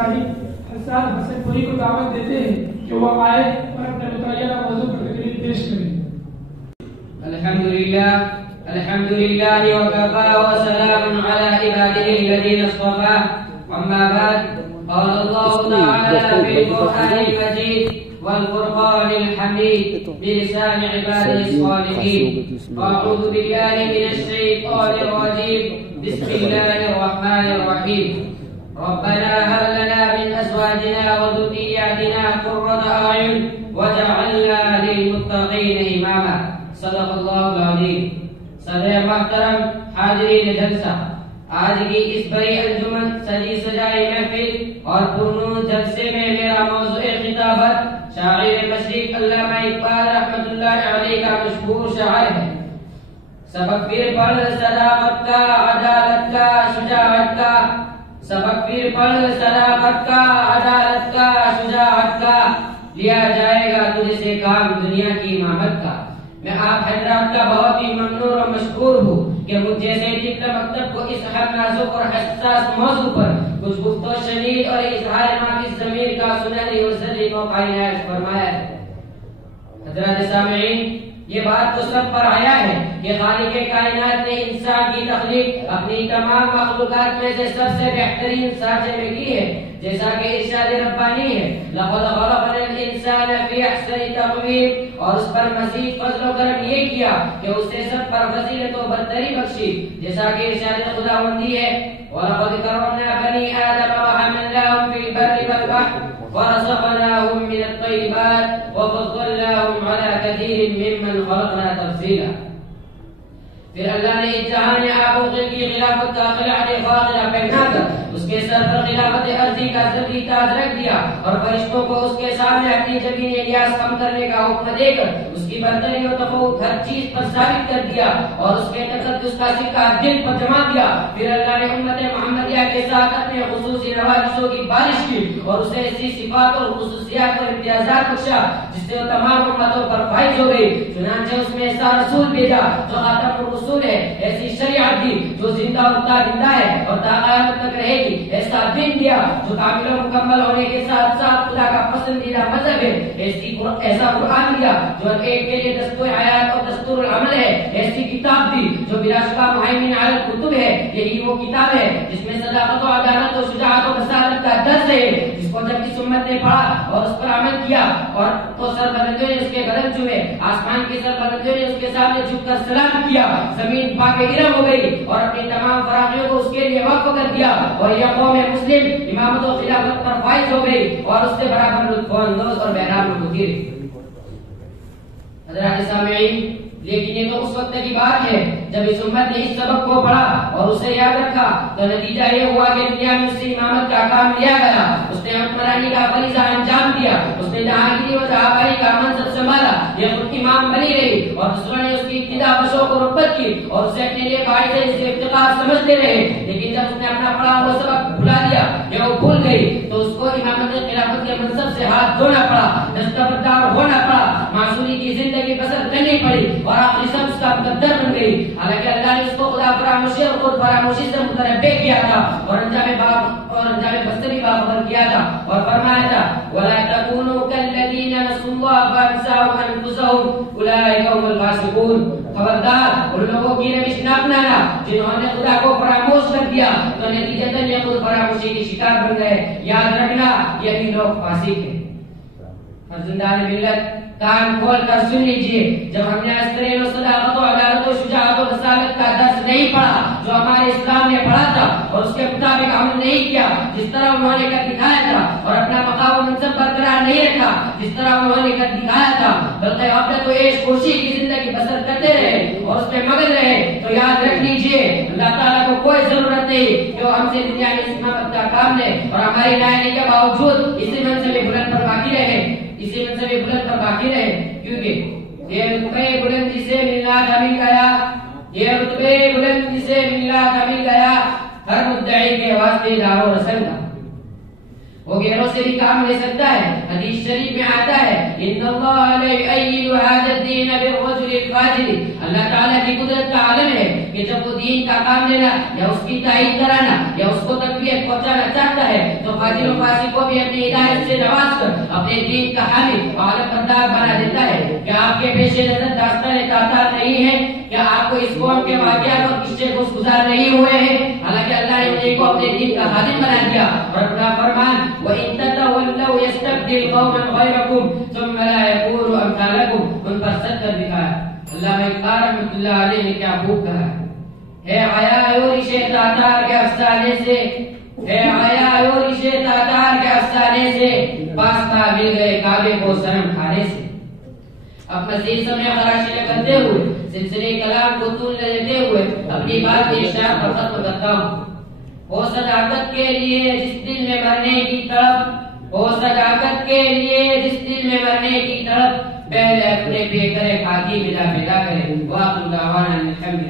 صاحب حسان حسن پوری کو دعوت دیتے ہیں کہ وہ آئے اور اپنے متعینہ موضوع پر تقریر پیش کریں۔ الحمد لله وكفى وسلام على عباده الذين اصطفى. أما بعد، قال الله تعالى في القرآن المجيد والفرقان الحميد بلسان عباده الصالحين. أعوذ بالله من الشيطان الرجيم. بسم الله الرحمن الرحيم. ربنا هب لنا من أزواجنا وذرياتنا قرة أعين واجعلنا للمتقين إماما. صدق اللہ العظیم۔ صدر محترم حاضرین جلسہ، آج کی اس بڑی انجمن سجی سجائی محفل اور پرنور جلسے میں میرا موضوع خطابت شاعر مشرق علامہ اقبال رحمۃ اللہ علیہ کا مشہور شعر ہے۔ سبق پھر پڑھ صداقت کا، عدالت کا، شجاعت کا، سبق پھر پڑھ صداقت کا، عدالت کا، شجاعت کا، لیا جائے گا تجھ سے کام دنیا کی امامت کا۔ میں آپ حضرات کا بہت ہی ممنون اور مشکور ہوں کہ مجھ جیسے طفل مکتب کو اس اہم نازک اور حساس موضوع پر کچھ گفت و شنید اور اظہار ما فی الضمیر کا سنہری اور زرعی موقع عنایت فرمایا ہے۔ حضرات سامعین، یہ بات تو سب پر آیا ہے کہ خالق کائنات نے انسان کی تخلیق اپنی تمام مخلوقات میں سے سب سے بہترین سانچے میں کی ہے، جیسا کہ ارشاد ربانی ہے لقد خلقنا الانسان فی احسن تقویم، اور اس پر مزید فضل و کرم یہ کیا کہ اس نے سب پر فضیلت و برتری بخشی، جیسا کہ ارشاد خداوندی ہے وَلَقَدْ كَرَّمْنَا بَنِي آدَمَ وَحَمَلْنَاهُمْ فِي الْبَرِّ وَالْبَحْرِ وَرَزَقْنَاهُم مِّنَ الطَّيِّبَاتِ وَفَضَّلْنَاهُمْ عَلَى كَثِيرٍ مِّمَّنْ خَلَقْنَا تَفْضِيلًا۔ پھر اللہ نے اس جہان آب و گل کی خلافت کا خلعت فاضلہ پہنا کر اس کے سر پر خلافت ارضی کا زبری تاج رکھ دیا اور فرشتوں کو اس کے سامنے اپنی جبین الیاس کم کرنے کا حکم دے کر اس کی برتری و تفوق ہر چیز پر ثابت کر دیا اور اس کے تقدس کا سکہ دل پر جما دیا۔ پھر اللہ نے امت محمدیہ کے ساتھ اپنے خصوصی نوازشوں کی بارش کی اور اسے ایسی صفات اور خصوصیات اور امتیازات بخشا جس سے وہ تمام امتوں پر فائز ہو گئی۔ چنانچہ اس میں ایسا رسول بھیجا جو خاتم الرسول ہے، ایسی شریعت دی جو زندہ اور تابندہ ہے اور تا قیامت تک رہے گی، ایسا دین دیا جو کامل و مکمل ہونے کے ساتھ ساتھ خدا کا پسندیدہ مذہب ہے، ایسا قرآن دیا جو ایک کے لیے دستور حیات اور دستور العمل ہے، ایسی کتاب دی جو بلا شبہ مہیمن علی الکتب ہے، یہی وہ کتاب ہے جس میں صداقت و عدالت و شجاعت و بصارت کا درس ہے، جس کو جب اس امت نے پڑھا اور اس پر عمل کیا اور تو سربلندوں نے اس کے قدم چومے، آسمان کے سربلندوں نے اس کے سامنے جھک کر سلام کیا، زمین پاک علم ہو گئی اور اپنی تمام فراخیوں کو اس کے لیے وقف کر دیا اور یہ قوم مسلم امامت و خلافت پر فائز ہو گئی اور اس سے برابر لطف اندوز اور بہرام ہوتی رہی۔ حضرات سامعین، لیکن یہ تو اس وقت کی بات ہے جب اس امت نے اس سبق کو پڑھا اور اسے یاد رکھا تو نتیجہ یہ ہوا کہ دنیا میں اس سے امامت کا کام لیا گیا، اس نے حکمرانی کا فریضہ انجام دیا، اس نے جہانگیری و جہانباری کا منصب سنبھالا، یہ خود امام بنی رہی اور دوسروں نے اس کی ابتدا بشوق و رغبت کی اور اسے اپنے لیے باعث سے افتخار سمجھتے رہے، لیکن جب اس نے اپنا پڑھا وہ سبق بھلا دیا یا وہ بھول گئی تو اس کو امامت خلافت کے منصب سے ہاتھ دھونا پڑا، دستبردار ہونا پڑا، معصومی کی زندگی بسر کرنی پڑی اور آخری سب اس کا مقدر بن گئی، حالانکہ اللہ نے اس کو خدا فراموشی اور خود فراموشی سے متنبع کیا تھا اور انجام بستری باخبر کیا تھا اور فرمایا تھا وَلَا تَكُونُوا كَالَّذِينَ نَسُوا اللَّهَ فَأَنسَاهُمْ أَنفُسَهُمْ أُولَٰئِكَ هُمُ الْفَاسِقُونَ۔ خبردار ان لوگوں کی روش نہ اپنانا جنہوں نے خدا کو فراموش کر دیا تو نتیجتاً یہ خود فراموشی کی شکار بن گئے، یاد رکھنا یہی لوگ فاسق ہیں۔ فرزندان ملت کان کھول کر سن لیجئے، جب ہم نے عسکرین و صداقت و عدالت و شجاعت و رسالت کا درس نہیں پڑھا جو ہمارے اسلام نے پڑھا تھا اور اس کے مطابق عمل نہیں کیا جس طرح انہوں نے کر دکھایا تھا اور اپنا مقام و منصب برقرار نہیں رکھا جس طرح انہوں نے کر دکھایا تھا، بلکہ غفلت و عیش خوشی کی زندگی بسر کرتے رہے اور اس میں مگن رہے، تو یاد رکھ لیجئے اللہ تعالیٰ کو کوئی ضرورت نہیں کہ وہ ہم سے دنیا میں امامت کا کام لے اور ہماری نائنی کے باوجود اسی منصب بلند پر باقی رہے، اسی منصب بلند پر باقی رہے، کیونکہ یہ رتبے بلند جسے ملنا تھا مل گیا، یہ رتبے بلند جسے ملنا تھا مل گیا، ہر مدعی کے واسطے دار و رسل کا۔ وہ غیروں سے بھی کام لے سکتا ہے. حدیث شریف میں آتا ہے ان اللہ لا یؤید ھذا الدین بالرجل الفاجر. اللہ تعالیٰ کی قدرت کا عالم ہے کہ جب وہ دین کا کام لینا یا اس کی تائید کرانا یا اس کو تقویت پہنچانا چاہتا ہے تو فاجر و فاسق کو بھی اپنی ہدایت سے نواز کر اپنے دین کا حامی اور بردار بنا دیتا ہے. کیا آپ کے پیش نظر داستان تاتار نہیں ہے؟ کیا آپ کو اس قوم کے واقعات اور قصے کو گزار نہیں ہوئے ہیں؟ حالانکہ اللہ نے انہیں کو اپنے دین کا خادم بنا دیا اور اپنا فرمان وَإِن تَتَوَلَّوْا يَسْتَبْدِلْ قَوْمًا غَيْرَكُمْ ثُمَّ لَا يَكُونُوا أَمْثَالَكُمْ. ان پر سد کر دکھایا. علامہ اقبال رحمۃ اللہ علیہ نے کیا خوب کہا ہے حیا اور رشے تاتار کے افسانے سے ہے حیا اور رشے تاتار کے افسانے سے پاستا مل گئے کعبے کو شرم کھانے سے. اب مزید سمجھ خراشی کرتے ہوئے سلسلے کلام کو طول لیتے ہوئے اپنی بات اشارہ پر ختم کرتا ہوں. وہ صداقت کے لیے جس دل میں مرنے کی طرف وہ صداقت کے لیے جس دل میں مرنے کی طرف پہلے اپنے بے کرے خاکی ملا کرے. واقع دعوانا الحمد